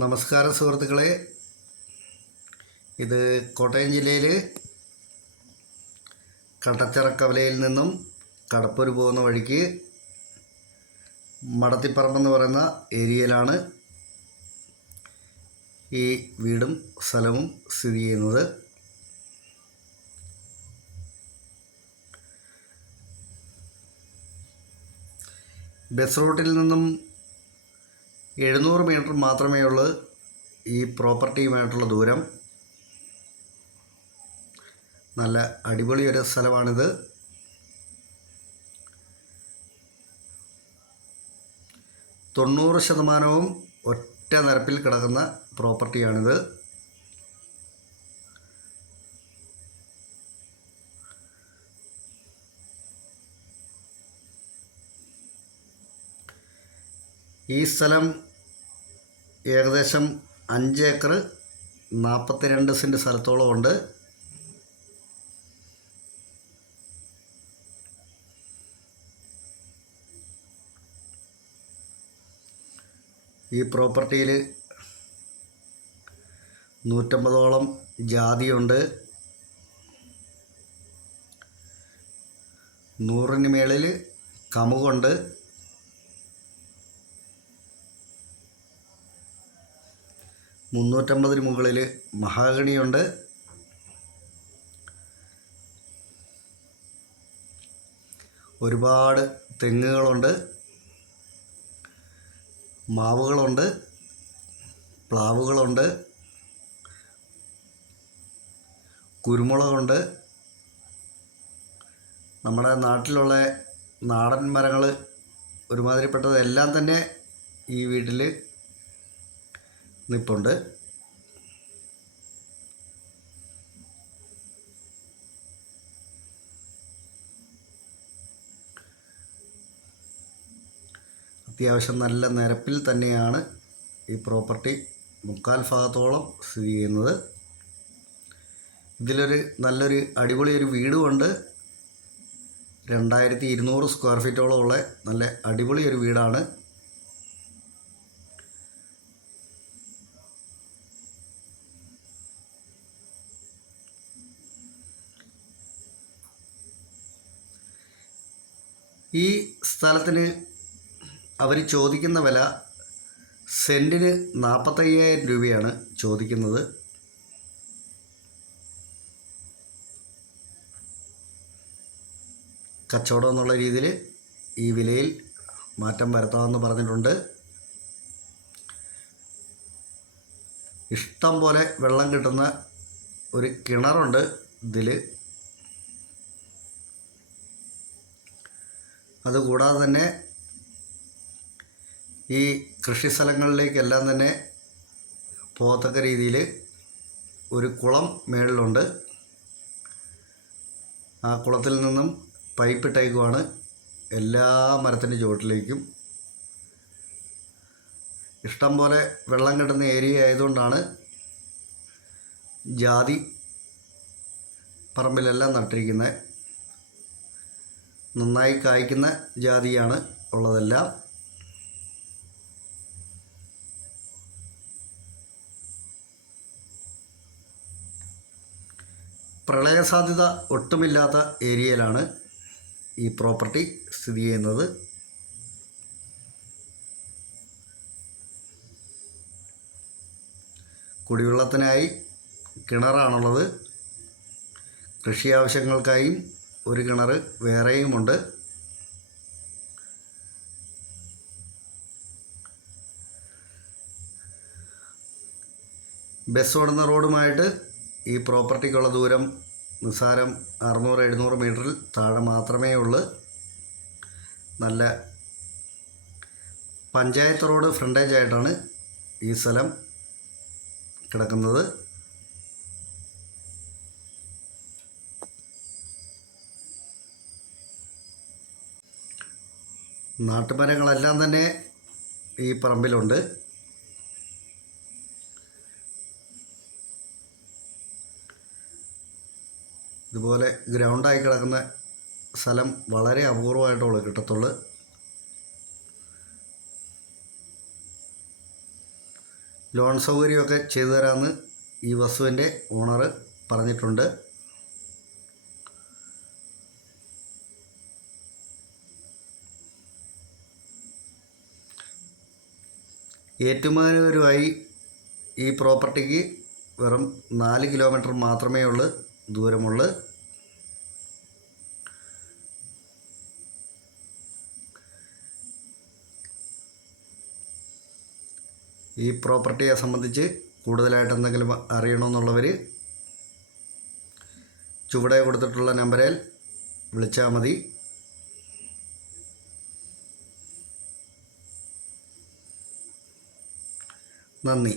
നമസ്കാരം സുഹൃത്തുക്കളെ, ഇത് കോട്ടയം ജില്ലയിൽ കട്ടച്ചിറക്കവലയിൽ നിന്നും കടപ്പൂര് പോകുന്ന വഴിക്ക് മടത്തിപ്പറമ്പെന്ന് പറയുന്ന ഏരിയയിലാണ് ഈ വീടും സ്ഥലവും സ്ഥിതി ചെയ്യുന്നത്. ബസ് റൂട്ടിൽ നിന്നും 700 മീറ്റർ മാത്രമേ ഉള്ളൂ ഈ പ്രോപ്പർട്ടിയുമായിട്ടുള്ള ദൂരം. നല്ല അടിപൊളി ഒരു സ്ഥലമാണിത്. %90 ഒറ്റ നിരപ്പിൽ കിടക്കുന്ന പ്രോപ്പർട്ടിയാണിത്. ഈ സ്ഥലം ഏകദേശം 5 ഏക്കർ 42 സെൻറ്റ് സ്ഥലത്തോളം ഉണ്ട്. ഈ പ്രോപ്പർട്ടിയിൽ 150ഓളം ജാതിയുണ്ട്. 100-ന് മേളിൽ കമുകുണ്ട്. 350-ന് മുകളിൽ മഹാഗണിയുണ്ട്. ഒരുപാട് തെങ്ങുകളുണ്ട്, മാവുകളുണ്ട്, പ്ലാവുകളുണ്ട്, കുരുമുളകുണ്ട്. നമ്മുടെ നാട്ടിലുള്ള നാടൻ മരങ്ങൾ ഒരുമാതിരിപ്പെട്ടതെല്ലാം തന്നെ ഈ വീട്ടിൽ നിൽപ്പുണ്ട്. അത്യാവശ്യം നല്ല നിരപ്പിൽ തന്നെയാണ് ഈ പ്രോപ്പർട്ടി മുക്കാൽ ഭാഗത്തോളം സ്ഥിതി ചെയ്യുന്നത്. ഇതിലൊരു നല്ലൊരു അടിപൊളി ഒരു വീടുമുണ്ട്. 2200 സ്ക്വയർ ഫീറ്റോളം ഉള്ള നല്ല അടിപൊളി ഒരു വീടാണ്. ഈ സ്ഥലത്തിന് അവർ ചോദിക്കുന്ന വില സെൻറ്റിന് 45,000 രൂപയാണ് ചോദിക്കുന്നത്. കച്ചവടം എന്നുള്ള രീതിയിൽ ഈ വിലയിൽ മാറ്റം വരുത്താമെന്ന് പറഞ്ഞിട്ടുണ്ട്. ഇഷ്ടം പോലെ വെള്ളം കിട്ടുന്ന ഒരു കിണറുണ്ട് ഇതിൽ. അതുകൂടാതെ തന്നെ ഈ കൃഷി സ്ഥലങ്ങളിലേക്കെല്ലാം തന്നെ പോകത്തക്ക രീതിയിൽ ഒരു കുളം മേളിലുണ്ട്. ആ കുളത്തിൽ നിന്നും പൈപ്പ് ഇട്ടേക്കുവാണ് എല്ലാ മരത്തിൻ്റെ ചുവട്ടിലേക്കും. ഇഷ്ടം പോലെ വെള്ളം കിട്ടുന്ന ഏരിയ ആയതുകൊണ്ടാണ് ജാതി പറമ്പിലെല്ലാം നട്ടിരിക്കുന്നത്. നന്നായി കായ്ക്കുന്ന ജാതിയാണ് ഉള്ളതെല്ലാം. പ്രളയസാധ്യത ഒട്ടുമില്ലാത്ത ഏരിയയിലാണ് ഈ പ്രോപ്പർട്ടി സ്ഥിതി ചെയ്യുന്നത്. കുടിവെള്ളത്തിനായി കിണറാണുള്ളത്. കൃഷി ആവശ്യങ്ങൾക്കായും ഒരു കിണർ വേറെയുമുണ്ട്. ബസ് ഓടുന്ന റോഡുമായിട്ട് ഈ പ്രോപ്പർട്ടിക്കുള്ള ദൂരം നിസ്സാരം 600-700 മീറ്ററിൽ താഴെ മാത്രമേ ഉള്ളൂ. നല്ല പഞ്ചായത്ത് റോഡ് ഫ്രണ്ടേജ് ആയിട്ടാണ് ഈ സ്ഥലം കിടക്കുന്നത്. നാട്ടുമരങ്ങളെല്ലാം തന്നെ ഈ പറമ്പിലുണ്ട്. ഇതുപോലെ ഗ്രൗണ്ടായി കിടക്കുന്ന സ്ഥലം വളരെ അപൂർവമായിട്ടുള്ള കിട്ടത്തുള്ളൂ. ലോൺ സൗകര്യമൊക്കെ ചെയ്തു തരാമെന്ന് ഈ വസ്തുവിൻ്റെ ഓണർ പറഞ്ഞിട്ടുണ്ട്. ഏറ്റുമാനൂരുമായി ഈ പ്രോപ്പർട്ടിക്ക് വെറും 4 കിലോമീറ്റർ മാത്രമേ ദൂരമുള്ളൂ. ഈ പ്രോപ്പർട്ടിയെ സംബന്ധിച്ച് കൂടുതലായിട്ട് എന്തെങ്കിലും അറിയണമെന്നുള്ളവർ ചുവടെ കൊടുത്തിട്ടുള്ള നമ്പറിൽ വിളിച്ചാൽ മതി. നന്ദി.